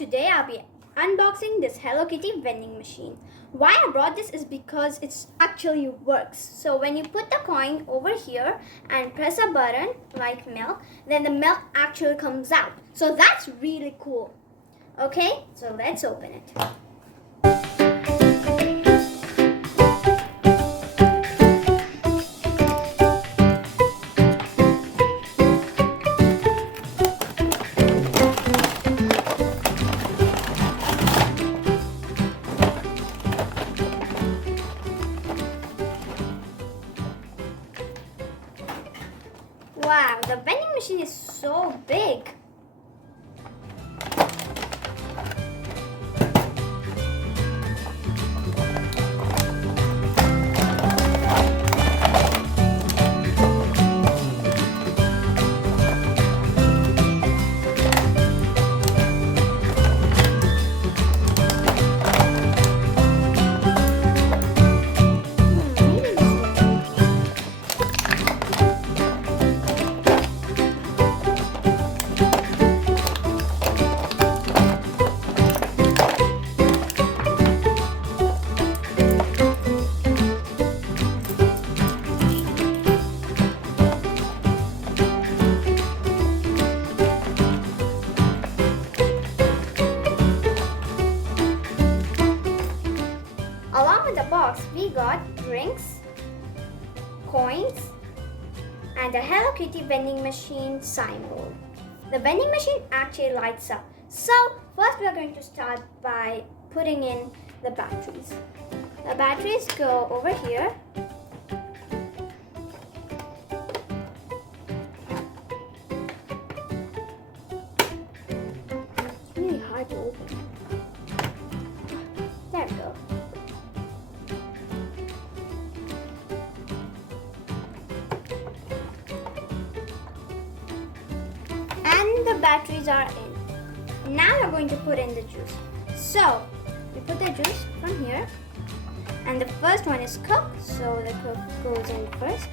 today I'll be unboxing this Hello Kitty vending machine. Why I brought this is because it actually works. So when you put the coin over here and press a button like milk, then the milk actually comes out. So that's really cool. Okay, so let's open it. Wow, the vending machine is so big. Along with the box, we got drinks, coins, and a Hello Kitty vending machine symbol. The vending machine actually lights up. So first we are going to start by putting in the batteries. The batteries go over here. It's really hard to open. There we go. And the batteries are in. Now we're going to put in the juice. So we put the juice from here, and the first one is Coke, so the Coke goes in first.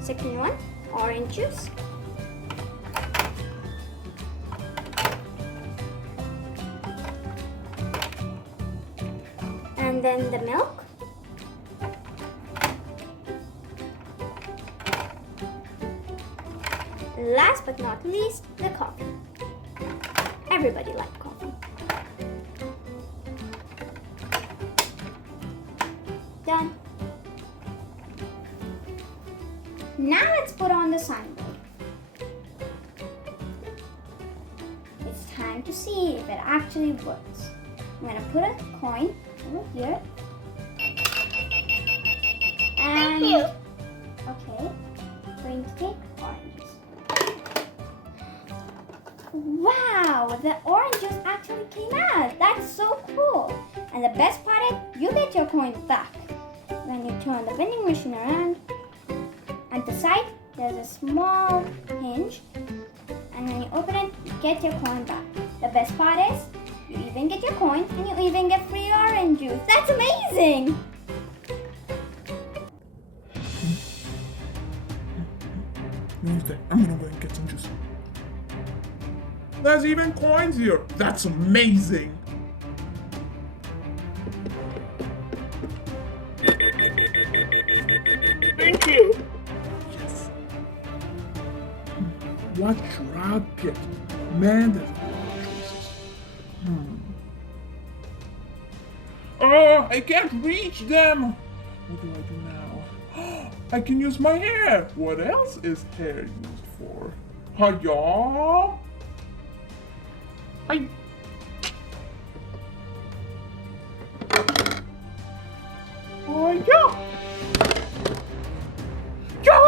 Second one, orange juice. And then the milk. Last but not least, the coffee. Everybody likes coffee. Done. Now let's put on the signboard. It's time to see if it actually works. I'm going to put a coin over here. And, Thank you. Okay, I'm going to take oranges. Wow, the orange juice actually came out. That's so cool. And the best part is, you get your coin back. When you turn the vending machine around, at the side, there's a small hinge. And when you open it, you get your coin back. The best part is, you even get your coin and you even get free orange juice. That's amazing! I'm gonna go and get some juice. There's even coins here. That's amazing. Thank you. Yes. What should I get? Man, there's a lot of choices. Oh, I can't reach them. What do I do now? I can use my hair. What else is hair used for? Hiya! Hi. Hiya! Yeah!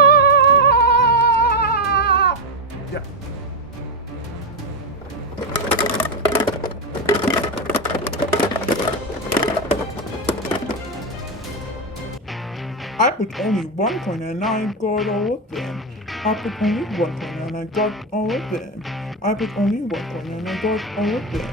Yeah. I put only one coin and I got all of them. I put only one coin and I got all of them. I put only one coin and I got all of them.